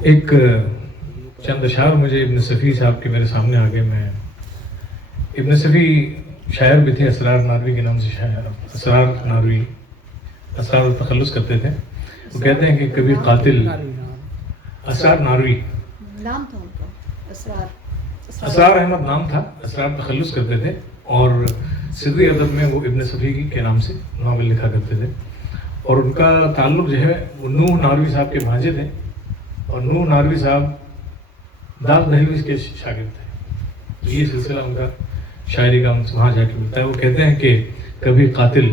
ایک چند اشعار مجھے ابن صفی صاحب کے میرے سامنے آ گئے. میں ابن صفی شاعر بھی تھے، اسرار ناروی کے نام سے شاعر. اسرار ناروی اسرار و تخلص کرتے تھے. وہ کہتے ہیں کہ کبھی قاتل اسرار ناروی نام تھا ان کا، اسرار احمد نام تھا. اسرار تخلص کرتے تھے اور صدری ادب میں وہ ابن صفی کے نام سے ناول لکھا کرتے تھے. اور ان کا تعلق جو ہے وہ نوح ناروی صاحب کے بھانجے تھے، اور نوح ناروی صاحب داغ دہلوی کے شاگرد تھے. یہ سلسلہ ان کا شاعری کا وہاں جا کے ملتا ہے. وہ کہتے ہیں کہ کبھی قاتل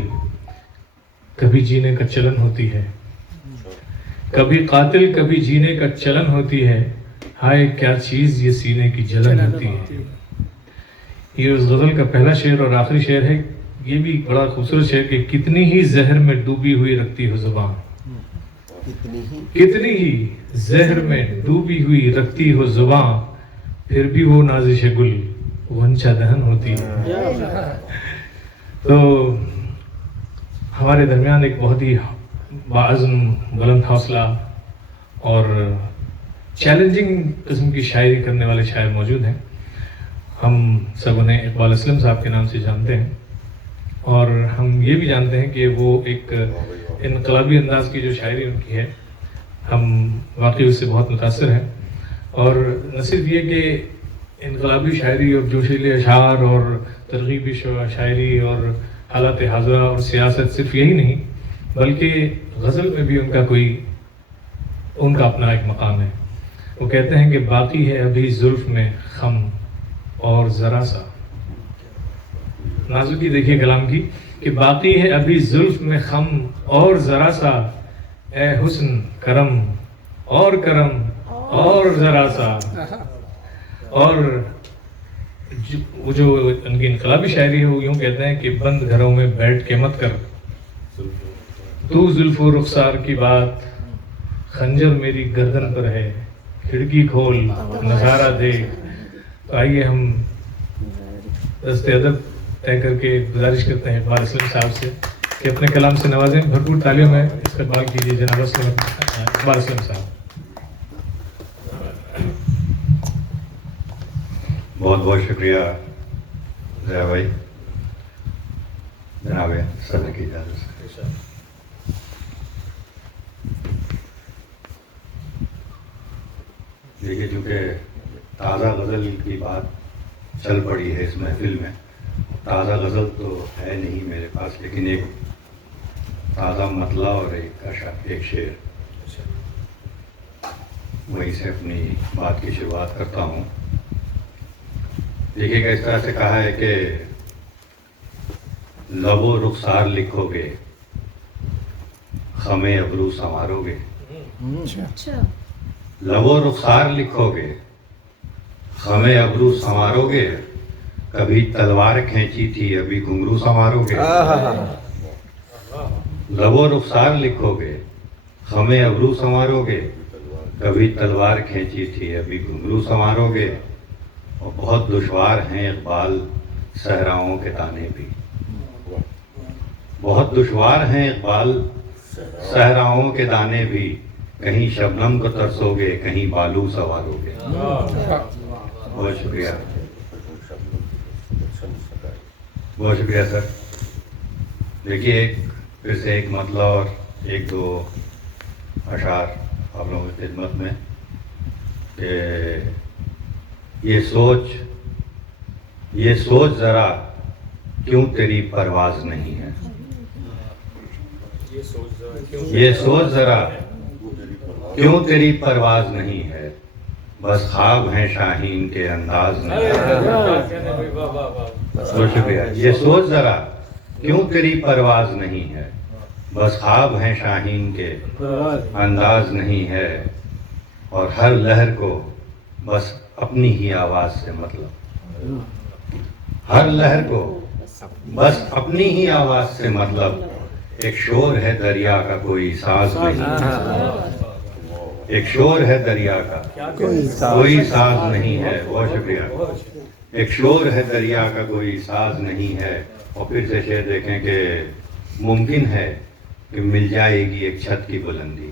کبھی جینے کا چلن ہوتی ہے، کبھی قاتل کبھی جینے کا چلن ہوتی ہے، ہائے کیا چیز یہ سینے کی جلن ہوتی ہے. یہ اس غزل کا پہلا شعر اور آخری شعر ہے. یہ بھی بڑا خوبصورت شعر کہ کتنی ہی زہر میں ڈوبی ہوئی رکھتی ہو زبان، کتنی ہی زہر میں ڈوبی ہوئی رکھتی ہو زبان، پھر بھی وہ نازش گل غنچہ دہن ہوتی ہے. تو ہمارے درمیان ایک بہت ہی باعزم، بلند حوصلہ اور چیلنجنگ قسم کی شاعری کرنے والے شاعر موجود ہیں. ہم سب انہیں اقبال اسلم صاحب کے نام سے جانتے ہیں، اور ہم یہ بھی جانتے ہیں کہ وہ ایک انقلابی انداز کی جو شاعری ان کی ہے، ہم واقعی اس سے بہت متاثر ہیں. اور نہ صرف یہ کہ انقلابی شاعری اور جوشیلے اشعار اور ترغیبی شاعری اور حالات حاضرہ اور سیاست، صرف یہی نہیں بلکہ غزل میں بھی ان کا اپنا ایک مقام ہے. وہ کہتے ہیں کہ باقی ہے ابھی زلف میں خم اور ذرا سا، نازکی دیکھیے کلام کی، کہ باقی ہے ابھی زلف میں خم اور ذرا سا، اے حسن کرم اور ذرا سا. اور وہ جو ان کی انقلابی شاعری ہے وہ یوں کہتے ہیں کہ بند گھروں میں بیٹھ کے مت کر تو زلف و رخسار کی بات، خنجر میری گردن پر ہے، کھڑکی کھول نظارہ دیکھ. تو آئیے ہم دست ادب طے کر کے گزارش کرتے ہیں اقبال اسلم صاحب سے کہ اپنے کلام سے نوازیں. بھرپور تالیوں میں استقبال کیجیے جناب اقبال اسلم صاحب. بہت بہت شکریہ ضیاء بھائی. جناب صدر کی اجازت سے دیکھیے، چونکہ تازہ غزل کی بات چل پڑی ہے اس محفل میں، تازہ غزل تو ہے نہیں میرے پاس، لیکن ایک تازہ مطلع اور ایک شعر، وہیں سے اپنی بات کی شروعات کرتا ہوں. دیکھیے کہ اس طرح سے کہا ہے کہ لب و رخسار لکھو گے، خم ابرو سنوارو گے. لب و رخسار لکھو گے، خم ابرو سنوارو گے، کبھی تلوار کھینچی تھی ابھی گھنگرو سنوارو گے. لب و رخسار لکھو گے، خم ابرو سنوارو گے، کبھی تلوار کھینچی تھی ابھی گھنگرو سنوارو گے. اور بہت دشوار ہیں اقبال صحراؤں کے دانے بھی، بہت دشوار ہیں اقبال صحراؤں کے دانے بھی، کہیں شبنم کو ترسو گے کہیں بالو سوارو گے. بہت شکریہ، بہت شکریہ سر. دیکھیے پھر سے ایک مطلع اور ایک دو اشعار آپ لوگوں کی خدمت میں کہ یہ سوچ ذرا کیوں تیری پرواز نہیں ہے، یہ سوچ ذرا کیوں تیری پرواز نہیں ہے، بس خواب ہیں شاہین کے انداز نہیں ہے. بہت شکریہ. یہ سوچ ذرا کیوں تیری پرواز نہیں ہے، بس خواب ہیں شاہین کے انداز نہیں ہے. اور ہر لہر کو بس اپنی ہی آواز سے مطلب، ہر لہر کو بس اپنی ہی آواز سے مطلب، ایک شور ہے دریا کا کوئی ساز نہیں، ایک شور ہے دریا کا کوئی ساز نہیں ہے. بہت شکریہ. ایک شور ہے دریا کا کوئی ساز نہیں ہے. اور پھر سے شعر دیکھیں کہ ممکن ہے کہ مل جائے گی ایک چھت کی بلندی،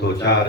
2-4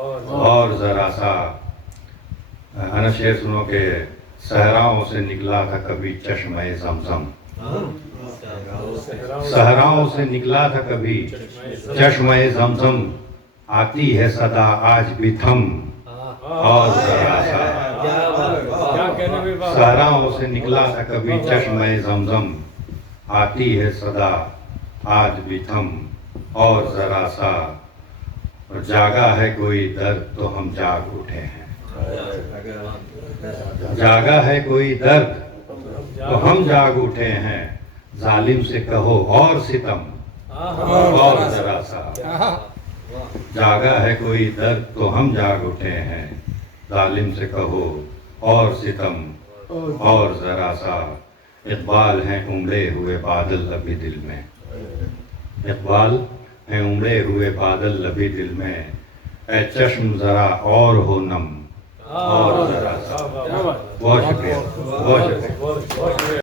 اور ذرا سا انس شعر سنو کہ صحراؤں سے نکلا تھا کبھی چشمہ زمزم، صحراؤں سے نکلا تھا کبھی چشمہ زمزم، آتی ہے صدا آج بھی تھم اور ذرا سا، صحراؤں سے نکلا تھا کبھی چشمہ زمزم، آتی ہے صدا آج بھی تھم اور ذرا سا، اور جاگا ہے کوئی درد تو ہم جاگ اٹھے ہیں، جاگا ہے کوئی درد تو ہم جاگ اٹھے ہیں، ظالم سے کہو اور ستم اور ذرا سا، جاگا ہے کوئی درد تو ہم جاگ اٹھے ہیں، ظالم سے کہو اور ستم اور ذرا سا، اقبال ہیں امڑے ہوئے بادل ابھی دل میں، اقبال ہیں امڑے ہوئے بادل ابھی دل میں، اے چشم ذرا اور ہو نم اور ذرا سا۔ بہت شکریہ، بہت شکریہ۔